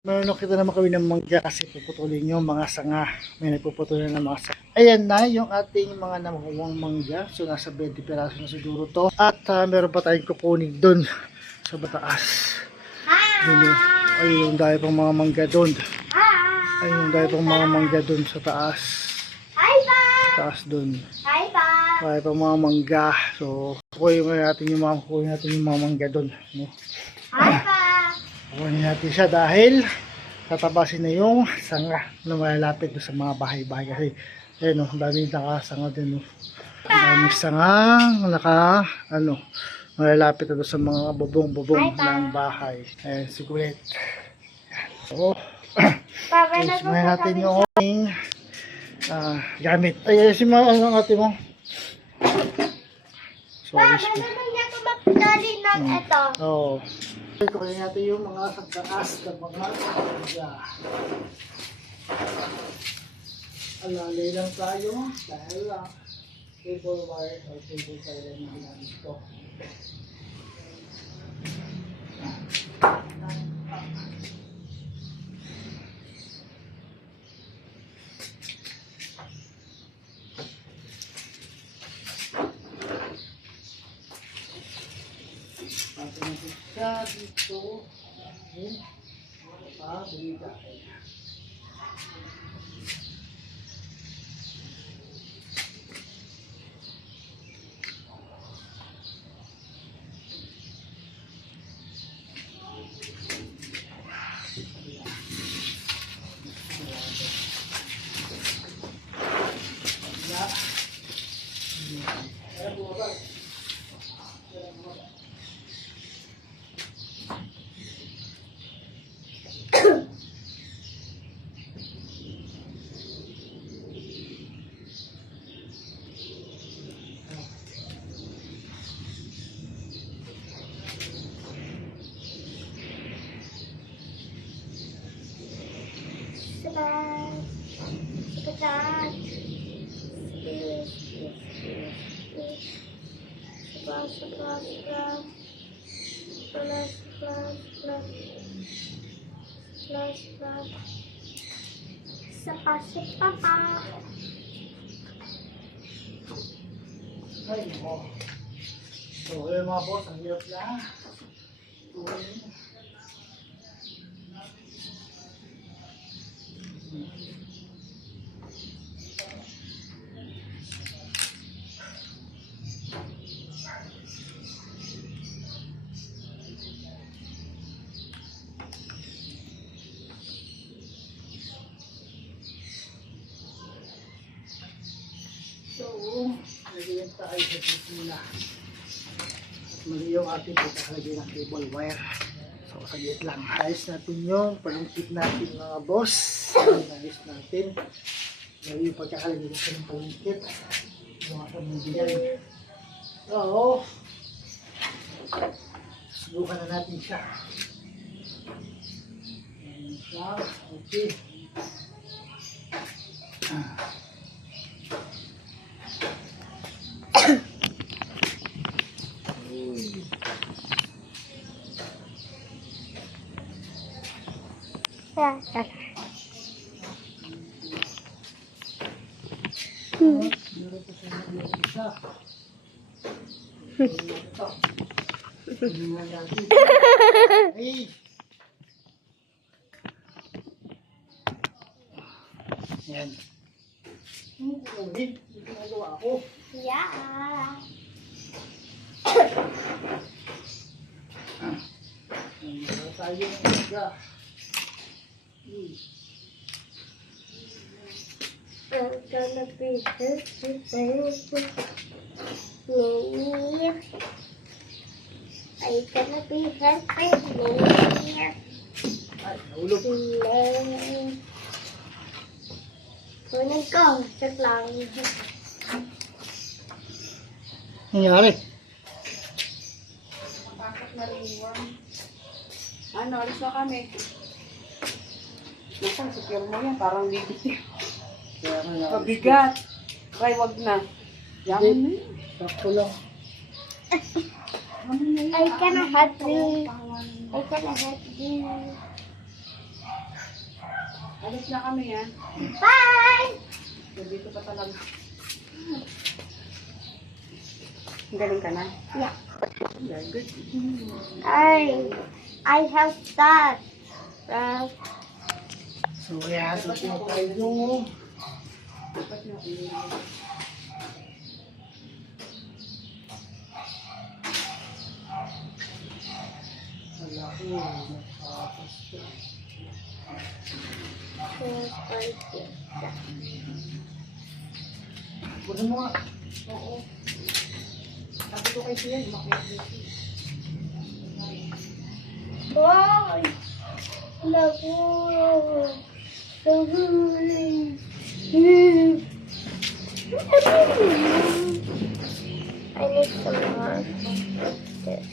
Meron kita naman kami ng mangga kasi puputulin yung mga sanga. May nagpuputulin ng mga sanga. Ayan na yung ating mga namuhuwang mangga. So nasa 20 piraso na siguro to. At meron pa tayong kukunin doon sa bataas. Ayun yung dahil pang mga mangga doon. Ayun yung dahil pang mga mangga doon sa taas. Taas doon. Dahil pang mga mangga. So kukunin natin yung mga mangga doon. No? Kukunin natin siya dahil tatabasin na yung sanga na malalapit sa mga bahay-bahay kasi ayun o, dami nakasanga din o. Dami sanga malalapit na sa mga bubong-bubong ng bahay. Ayan, sigulit. So, ismahin natin yung ating gamit. Ay, si mga ang ate mo. So, oh. Kunin natin yung mga pagkakas ng mga mangga. Alalay lang tayo dahil cable wire or cable tie lang yung ginamit ko. Siya dito pabrika. Ay, oh. So, ayun mga boss, ang hirap na. So, lagyan tayo sa pisina. At mali yung ating pagkakalagay ng cable wire. So, saglit lang. Ayos natin yung palungkit natin mga boss. Ayos natin. Mali yung pagkakalagay natin ng palungkit. Yung mga pamilyan. So, subukan na natin siya. Ayan siya. Okay. Meron pa siya ng isa. Ito. Tingnan natin. Hey! Yan. Hindi ginagawa ako. Yeah. Meron tayo ng mangga. I'm gonna be happy, baby. I'm gonna be happy, baby. Ay, nahulog. Kunin ko, check lang. Nangyari? Bakit na rin yun? Ano, alis na kami. Naku, secure mo yan, parang bibitin. Kaya nga. Mabigat. Try, wag na. Yaman na yun. Sakto lang. I cannot help you. I cannot help you. Alis na kami yan. Bye! So, dito pa talaga. Galing ka na? Yeah. Very good. I have that. So, ayan. So, tayo. Dapat yung Wala ko. Nakapos ko. Bukan mo nga. Oo. Sabi ko kay Siya, umakyat dito. Boy! Naku! I need some more. This.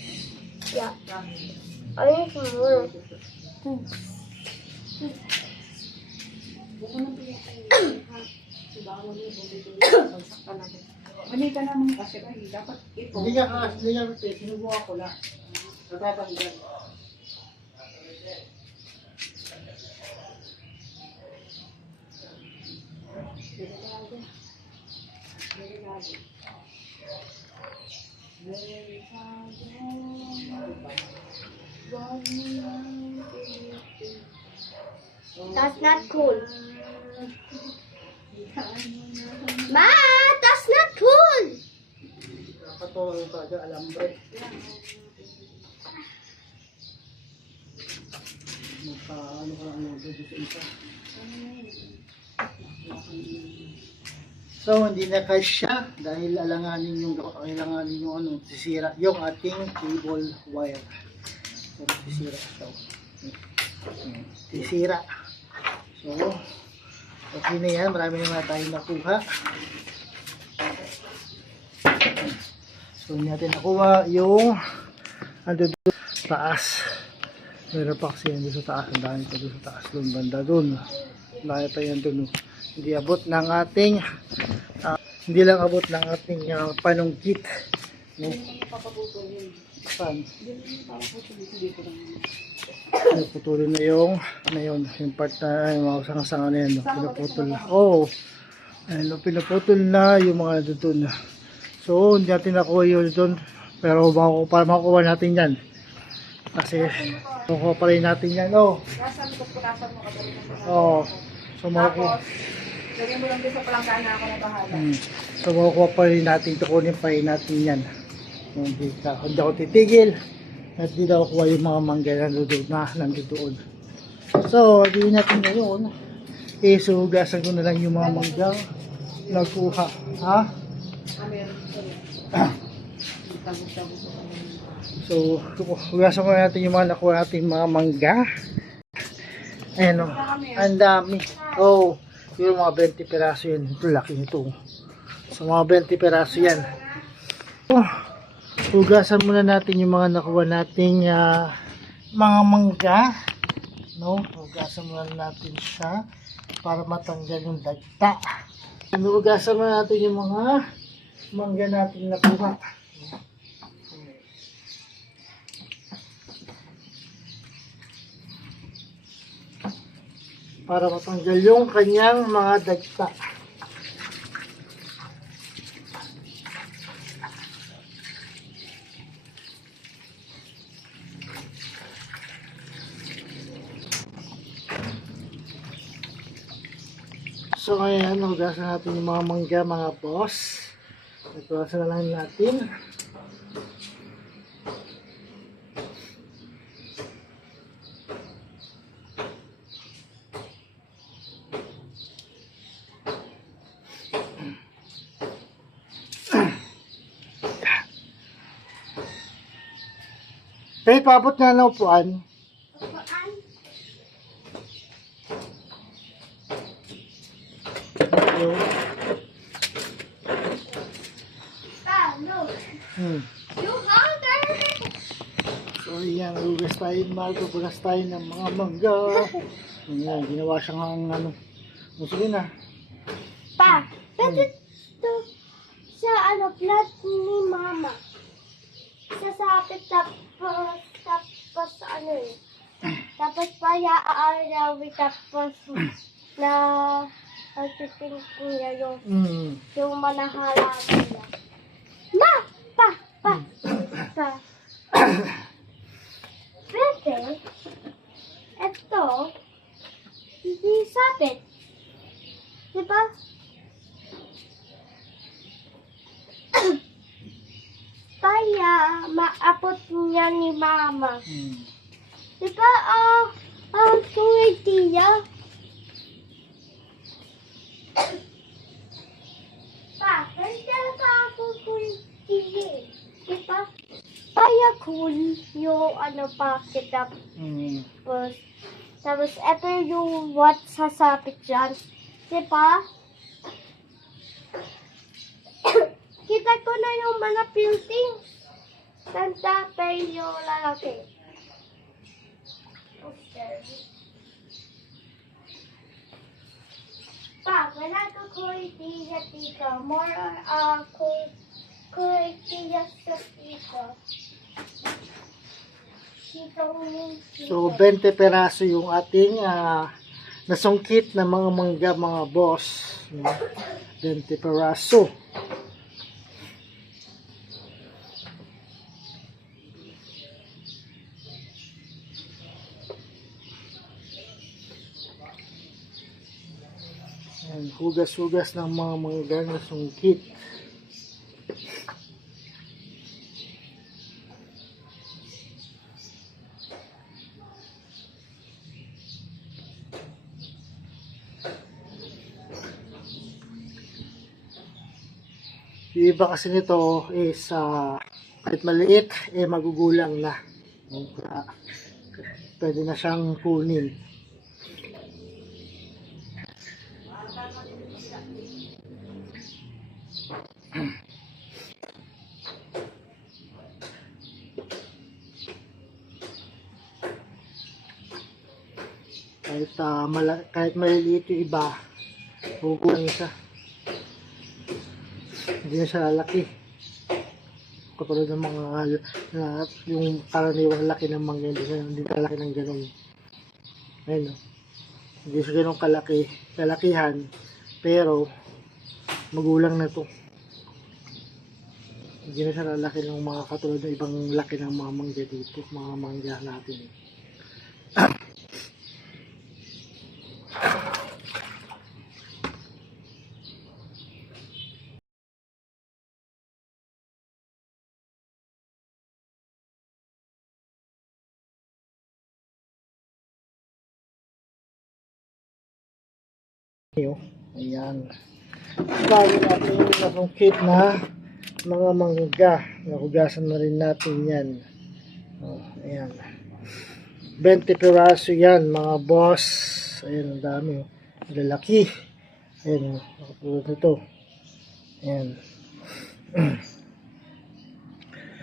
Yeah. I need some more. Buko na piyak kayo. Ha? Diba ako niyo, dito bagsak ka natin. Mali ka naman kasi kayo. Dapat ito. Hindi ka kasi, hindi ka kasi. Sinubukan ko na. Natatanggal. Delikado. Delikado. That's not cool. Ma, that's not cool. Kapatuloy pa dyan, alambre. Ano ka dito sa isa. So, hindi na kasya dahil alanganin yung sisira yung ating cable wire. So, sisira ito. Sisira. So, okay na yan. Marami naman tayong nakuha. So, hindi natin nakuha yung ando doon taas. Meron pa kasi yan doon sa taas. Ang dami pa doon sa taas. Doon, banda doon. Dahil pa yan doon. Hindi abot ng ating hindi lang abot ng ating panungkit. No? Saan? Pinuputulin na yung part na yung mga sanga-sanga na yan. No? Pinuputol na. Oh! Ayun, pinuputol na yung mga doon. So, hindi natin nakuha yun doon. Pero makukuha natin yan. Kasi, makukuha pa rin natin yan. Oh! Oh! So, makukuha. Lagyan mo lang din sa palangkaan na ako na bahala. So, makukuha pa rin natin. Tukunin pa rin natin yan. Hindi ako titigil. At hindi daw kuha yung mga mangga na nandoon. So, hindi natin ngayon. Isugasan ko na lang yung mga mangga nagkuha. Ha? So, hugasan ko natin yung mga nakuha natin mga mangga. Ayan o. Ang dami. Oh, yung mga 20 peraso yan. Ito, laki nito. So, mga 20 peraso yan. Oh, hugasan muna natin yung mga nakuha nating mga mangga. No? Hugasan muna natin siya para matanggal yung dagta. Hugasan muna natin yung mga mangga natin nakuha. Para matanggal yung kanyang mga dagta. So ngayon, hugasan natin yung mga mangga, mga boss. Hugasan na lang natin. Pwede paabot na ng upuan. You hungry? So yan, hugas tayo, magpupunas tayo ng mga mangga. Ayan, ginawa siyang sige na. Pa, pwede to sa plat ni mama. Sasapit tapos Tapos paya-aarawi, tapos na nagtitingin niya yung manahala niya. Ma! Pa! Pwede, ito, hindi sabit. Diba? Kaya, maabot niya ni Mama. Diba, kung hindi niya. Pa, nandiyan ka ako kung hindi. Diba? Kaya cool yung bakit tapos ito yung what sasapit dyan. Diba? Kita ko na yung mga painting. Tanda pa yung lalaki. Okay. Pa, wala ko kuitiya dito. More kuitiya sa dito. So 20 peraso yung ating nasungkit na mga mangga mga boss. 20 peraso. Ayan, hugas-hugas ng mga mangga na sungkit. Yung iba kasi nito is kahit maliit, magugulang na. Pwede na siyang kunin. Kahit maliliit yung iba, magugulang siya. Hindi na siya lalaki. Kapag ng mga yung karaniwang laki ng mangga, hindi na laki ng ganun. Ayun, hindi siya ganun kalakihan, pero magulang na to. Hindi na siya lalaki ng mga katulad ng ibang laki ng mga mangga dito, mga mangga natin. Ayan. Bago natin yung nasungkit na mga mangga. Nahugasan na rin natin yan. Ayan. 20 peraso yan mga boss. Ayan, ang dami. Lalaki. Ayan, nakapulot nito. Ayan.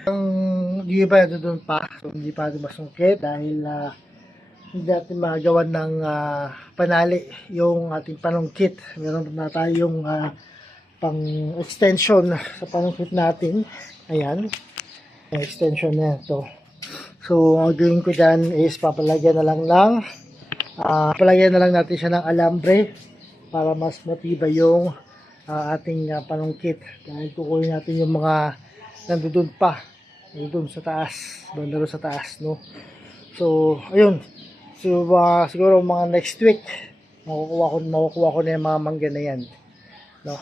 Ang di ba doon pa? So, hindi pa ito masungkit dahil hindi natin magawa ng panali yung ating panungkit. Meron na tayong pang extension sa panungkit natin. Ayan. Yung extension na ito. So, ang gawin ko dyan is papalagyan na lang natin siya ng alambre para mas matibay yung ating panungkit. Dahil kukunin natin yung mga nandoon pa. Doon sa taas. Bandaro sa taas, no? So, ayun. So, siguro mga next week, makukuha ko na yung mga mangga na yan. No?